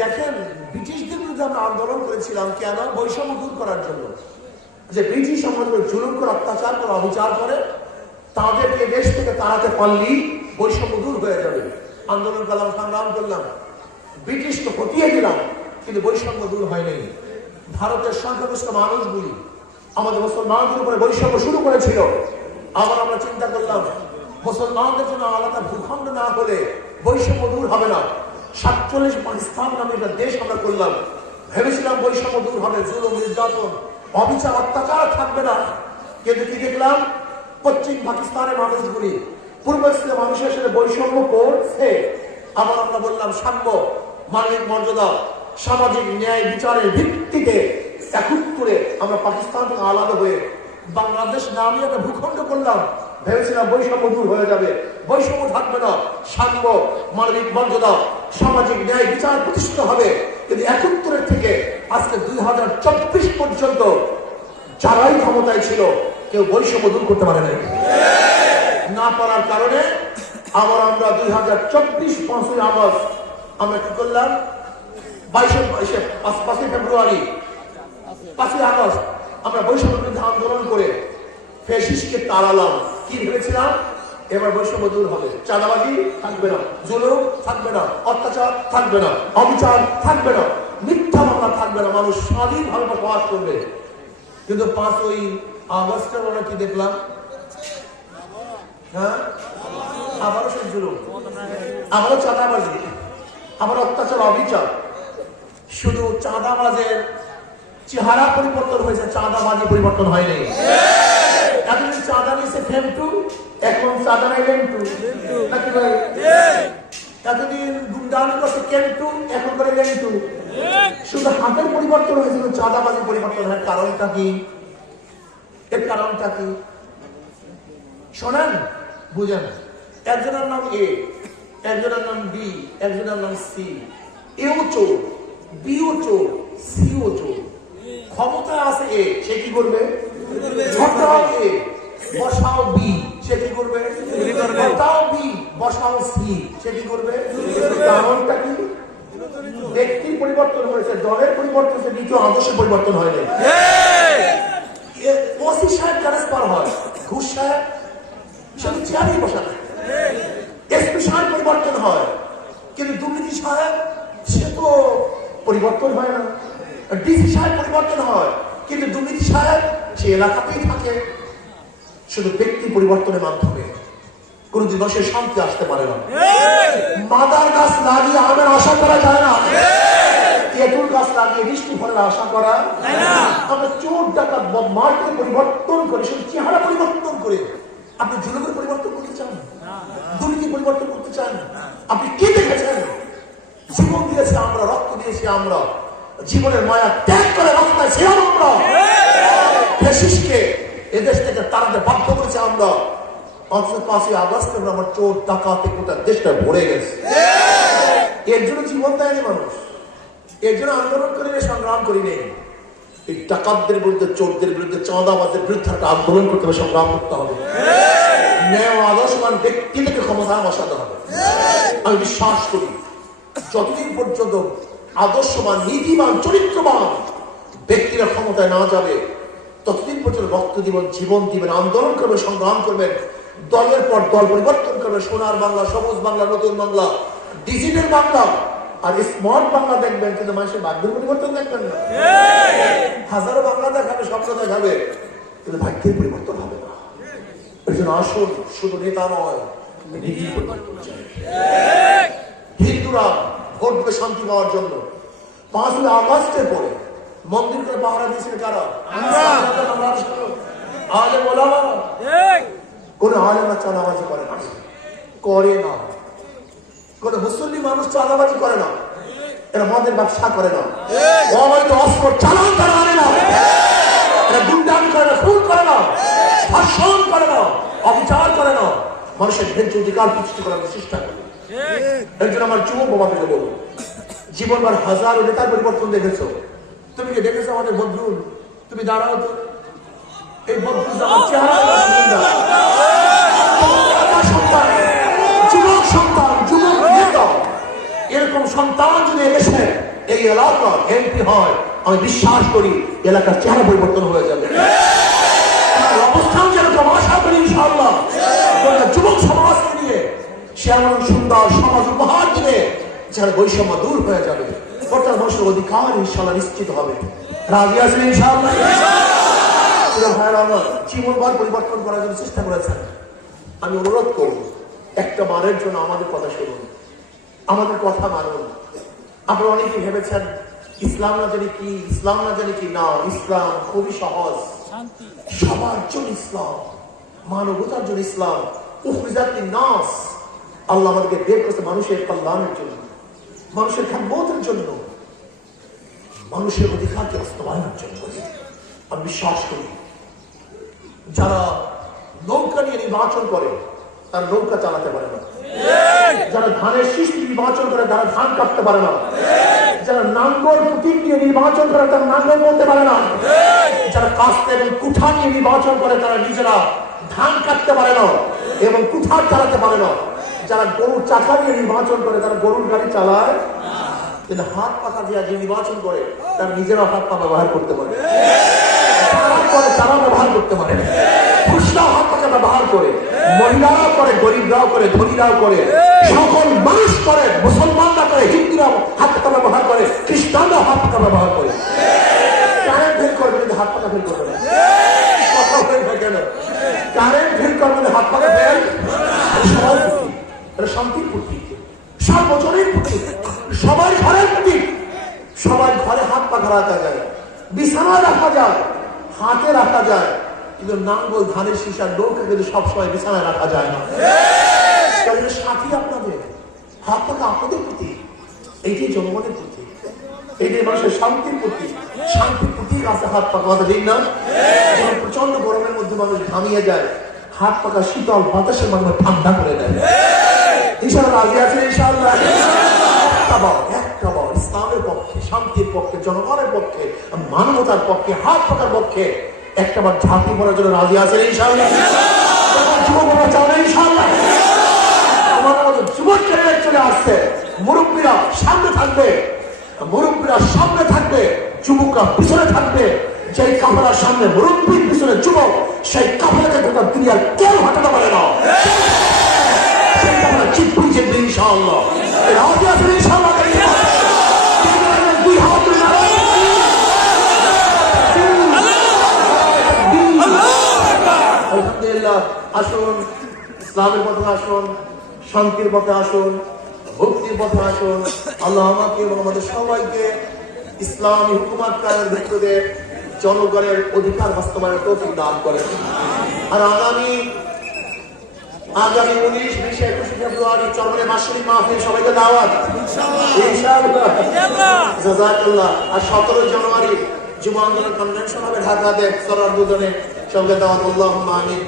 দেখেন, ব্রিটিশদের বিরুদ্ধে আমরা আন্দোলন করেছিলাম কেন? বৈষম্য দূর করার জন্য। যে ব্রিটিশ আমাদের জুলুম করে, অত্যাচার করে, অবিচার করে, তাদেরকে দেশ থেকে তাড়াতে পারলেই বৈষম্য দূর হয়ে যাবে। আন্দোলন করলাম, সংগ্রাম করলাম, ব্রিটিশকে হটিয়ে দিলাম, কিন্তু বৈষম্য দূর হয়নি। ভারতের সংখ্যাগরিষ্ঠ মানুষগুলি আমাদের মুসলমানদের উপরে বৈষম্য শুরু করেছিল। আবার আমরা চিন্তা করলাম, মুসলমানদের জন্য আলাদা ভূখণ্ড না হলে বৈষম্য দূর হবে না। 47 পাকিস্তান নামে একটা দেশ আমরা করলাম, ভেবেছিলাম বৈষম্য দূর হবে, জুলুম, নির্যাতন, অবিচার, অত্যাচার থাকবে না। কিন্তু কি দেখলাম? পশ্চিম পাকিস্তানের মানুষগুলি পূর্ব এশিয়ার মানুষের সাথে বৈষম্য করছে। আবার আমরা বললাম সাম্য, মানবিক মর্যাদা, সামাজিক ন্যায় বিচারের ভিত্তিতে একত্রে আমরা পাকিস্তান থেকে আলাদা হয়ে বাংলাদেশ নামে একটা ভূখণ্ড করলাম। ভেবেছিলাম বৈষম্য দূর হয়ে যাবে, বৈষম্য থাকবে না, সাম্য, মানবিক মর্যাদা, সামাজিক ন্যায় বিচার প্রতিষ্ঠিত হবে। কিন্তু একত্রের থেকে আজকে 2024 পর্যন্ত যারাই ক্ষমতায় ছিল কেউ বৈষম্য দূর করতে পারে নাই। না পারার কারণে আবার আমরা 2024 5ই আগস্ট আমরা কি করলাম? 5ই ফেব্রুয়ারি, 5ই আগস্ট আমরা বৈষম্য বিরুদ্ধে আন্দোলন করে ফ্যাসিস্টকে তাড়ালাম। কি ভেবেছিলাম? এবার বৈষম্য দূর হবে, চাঁদাবাজি থাকবে না, জুলুম থাকবে না, অত্যাচার থাকবে না, অবিচার থাকবে না, মিথ্যা মামলা থাকবে না, মানুষ স্বাধীনভাবে বসবাস করবে। কিন্তু 5ই আগস্টে আমরা কি দেখলাম? হ্যাঁ, আবারও সেই জুলুম, আবারও চাঁদাবাজি, আবার অত্যাচার, অবিচার। শুধু চাঁদাবাজের চেহারা পরিবর্তন হয়েছে, চাঁদাবাজি পরিবর্তন হয়নি। এতদিন চাঁদা নিয়েছে ফেমটু, এখন চাঁদা নাই লেমটু, নাকি ভাই? এতদিন গুন্ডামি করছে কেমটু, এখন করে লেমটু। শুধু হাতের পরিবর্তন হয়েছে, চাঁদাবাজি পরিবর্তন হয়। কারণটা কি? এর কারণটা কি শোনেন, বুঝেন। একজনের নাম এ, একজনের নাম বি, একজনের নাম সি। এও চোর, বিও চোর, সিও চোর। ক্ষমতা আছে এ, সে কি করবে? হটাও এ, বসাও বি, সে কি করবে? হটাও বি, বসাও সি, সে কি করবে? কারণটা কি? ব্যক্তির পরিবর্তন হয়েছে, দলের পরিবর্তন হয়েছে, দ্বিতীয় আদর্শের পরিবর্তন হয়নি। ওসি সাহেব ট্রান্সফার হয়, ঘুষ সাহেব শুধু চেয়ারেই বসা থাকে। এসপি সাহেব পরিবর্তন হয়, কিন্তু দুর্নীতি সাহেব সে তো পরিবর্তন হয় না। ডিসি সাহেব পরিবর্তন হয়, কিন্তু দুর্নীতি সাহেব সে এলাকাতেই থাকে। শুধু ব্যক্তি পরিবর্তনের মাধ্যমে কোনদিন দেশের শান্তি আসতে পারে না। মাদার গাছ লাগিয়ে আমের আশা করা যায় না, তেঁতুল গাছ লাগিয়ে বৃষ্টি ফলের আশা করা যায় না। আমরা চোর ডাকাত বদমাশকে পরিবর্তন করে, শুধু চেহারা পরিবর্তন করে আপনি জুলুমের পরিবর্তন করতে চান? দুর্নীতি পরিবর্তন করতে চান? আপনি কি দেখেছেন? জীবন দিয়েছি আমরা, রক্ত দিয়েছি আমরা, জীবনের মায়া ত্যাগ করে রাস্তায় ছিলাম আমরা। ফ্যাসিস্টকে এদেশ থেকে তাড়াতে বাধ্য করেছি আমরা। 5ই আগস্টে আমার চোর ডাকাতে গোটা দেশটা ভরে গেছে। এর জন্য জীবন দেয়নি মানুষ, এর জন্য আন্দোলন করি নেই, সংগ্রাম করি নেই। এই ডাকাতদের বিরুদ্ধে, চোরদের বিরুদ্ধে, চাঁদাবাজদের বিরুদ্ধে একটা আন্দোলন করতে হবে, সংগ্রাম করতে হবে। ন্যায় আদর্শবান ব্যক্তি থেকে ক্ষমতায় বসাতে হবে। আমি বিশ্বাস করি যতদিন পর্যন্ত আদর্শবান, নীতিবান, চরিত্রবান ব্যক্তিরা ক্ষমতায় না যাবে, ততদিন পর্যন্ত রক্ত দিবেন, জীবন দিবেন, আন্দোলন করবেন, সংগ্রাম করবেন, দলের পর দল পরিবর্তন করবে। সোনার বাংলা, সবুজ বাংলা, নতুন বাংলা, ডিজিটাল বাংলা আর স্মার্ট বাংলা দেখবেন, কিন্তু মানুষের ভাগ্যের পরিবর্তন দেখবেন না। হাজারো বাংলা দেখাবে, স্বপ্ন দেখাবে, কিন্তু ভাগ্যের পরিবর্তন হবে না। এর জন্য আসুন, শুধু নেতা নয়, নীতি পরিবর্তন চাই। হিন্দুরা ভোট দেবে শান্তি পাওয়ার জন্য। 5ই আগস্টের পরে মন্দির করে পাহারা দিয়েছিল কারা? আলেম ওলামা। কোন আলেমা চাঁদাবাজি করে না, করে না। কোন মুসলিম মানুষ চাঁদাবাজি করে না, এরা মদের ব্যবসা করে না, অবৈধ অস্ত্র চালান তারা আনে না, এরা গুন্ডামি করে না, খুন করে না, ধর্ষণ করে না, অবিচার করে না, মানুষের ধৈর্য অধিকার প্রতিষ্ঠা করার চেষ্টা করে। এর জন্য আমার যুবক বাবাকে বলবো, জীবনবার হাজারো নেতার পরিবর্তন দেখেছো। তুমি কি দেখেছো আমাদের বদরুল? তুমি দাঁড়াও তো, এই বদরুল আমার চেহারা সন্তান, যুবক সন্তান, যুবক নেতা, এর এরকম সন্তান যদি এদেশে এই এলাকার এমপি হয়, আমি বিশ্বাস করি এলাকার চেহারা পরিবর্তন হয়ে যাবে। অবস্থান যেরকম আশা করি ইনশাআল্লাহ যুবক সমাজকে নিয়ে সে এমন সুন্দর সমাজ উপহার দিবে যার বৈষম্য দূর হয়ে যাবে, প্রত্যেক মানুষের অধিকার ইনশাআল্লাহ নিশ্চিত হবে। রাজি আছেন ইনশাআল্লাহ? জীবনবার পরিবর্তন করার জন্য চেষ্টা করেছেন। আমি অনুরোধ করব একটা বারের জন্য আমাদের কথা শুনুন, আমাদের কথা মানুন। আপনারা অনেকে ভেবেছেন ইসলাম না জানি কি, ইসলাম না জানি কি। না, ইসলাম খুবই সহজ। সবার জন্য ইসলাম, মানবতার জন্য ইসলাম। নাস, আল্লাহ আমাদেরকে বের করেছে মানুষের কল্যাণের জন্য, মানুষের খাদ্যের জন্য, মানুষের অধিকারকে বাস্তবায়নের জন্য। আমি বিশ্বাস করি যারা নৌকা নিয়ে নির্বাচন করে তার নৌকা চালাতে পারে না, যারা ধানের শীষ নির্বাচন করে তারা ধান কাটতে পারে না, যারা নাঙ্গল প্রতীক নিয়ে নির্বাচন করে তারা নাঙ্গল বলতে পারে না, যারা কাস্তে এবং কুঠা নিয়ে নির্বাচন করে তারা নিজেরা ধান কাটতে পারে না এবং কুঠার চালাতে পারে না, যারা গরুর চাকা নিয়ে নির্বাচন করে তারা গরুর গাড়ি চালায়, কিন্তু হাত পাখা দিয়ে যে নির্বাচন করে তারা নিজেরা হাত পা ব্যবহার করতে পারে, তারা ব্যবহার করতে পারে, পুরুষরাও হাত পাখা ব্যবহার করে, মহিলারাও করে, গরিবরাও করে, ধনীরাও করে, সকল মানুষ করে, মুসলমানরা করে, হিন্দুরাও হাত পাখা ব্যবহার করে, খ্রিস্টানরাও হাত পাখা ব্যবহার করে। কারেন্ট ফেল করবে কিন্তু হাত পাখা ফেল করবে না। কথা ফেল হয় কেন? কারেন্ট ফেল করবে কিন্তু হাত পাখা ফেল। সবার প্রতি, এটা শান্তির প্রতি, সর্বজনীন প্রতি, সবাই ঘরের প্রতি। সবাই ঘরে হাত পাখা রাখা যায়, বিছানায় রাখা যায়, হাতে রাখা যায়, কিন্তু নাঙ্গল ধানের শীষার নৌকা কিন্তু সবসময় বিছানায় রাখা যায় না। সাথী আপনাদের হাত পাখা আপনাদের প্রতি, এইটি জনগণের প্রতি, এইটি মানুষের শান্তির প্রতি, শান্তির প্রতি আছে হাত পাখা। কথা ঠিক না? যখন প্রচন্ড গরমের মধ্যে মানুষ ঘামিয়ে যায়, হাত পাখা শীতল বাতাসের মাধ্যমে ঠান্ডা করে দেয়। ইনশাআল্লাহ রাজি আছে ইনশাআল্লাহ? একটা বল ইসলামের পক্ষে, শান্তির পক্ষে, জনগণের পক্ষে, মানবতার পক্ষে, হাত পাখার পক্ষে একটা বার ঝাঁপি পড়ার জন্য রাজি আছে ইনশাআল্লাহ? যুবকরা চাবে ইনশাআল্লাহ? আমাদের মধ্যে যুবক ছেলেরা চলে আসছে, মুরব্বীরা সামনে থাকবে, মুরব্বীরা সামনে থাকবে, যুবকরা পিছনে থাকবে। যেই কাফেলার সামনে মুরব্বীর পিছনে যুবক, সেই কাফেলাকে গোটা দুনিয়ার কেউ হাঁটাতে পারে না। সেই কাফেলা জিতবে জিতবে ইনশাআল্লাহ। রাজি আছে ইনশাআল্লাহ? দুই হাত আলহামদুলিল্লাহ। আসুন ইসলামের পথে আসুন, শান্তির পথে আসুন, ভক্তির পথে আসুন। আল্লাহ আমাকে এবং আমাদের সবাইকে ইসলামী হুকুমত কায়েমের ভিত্তিতে জনগণের অধিকার বাস্তবায়নের তৌফিক দান করেন। আর আগামী 19, 20, 21 ফেব্রুয়ারি চরমনে মাসরিক মাহফিল, সবাইকে দাওয়াত ইনশাআল্লাহ। জাযাকাল্লাহ। আর 17 জানুয়ারি যুব আন্দোলন কনভেনশন হবে ঢাকাতে, সরার দুজনে সবাইকে দাওয়াত। আল্লাহুম্মা আমিন।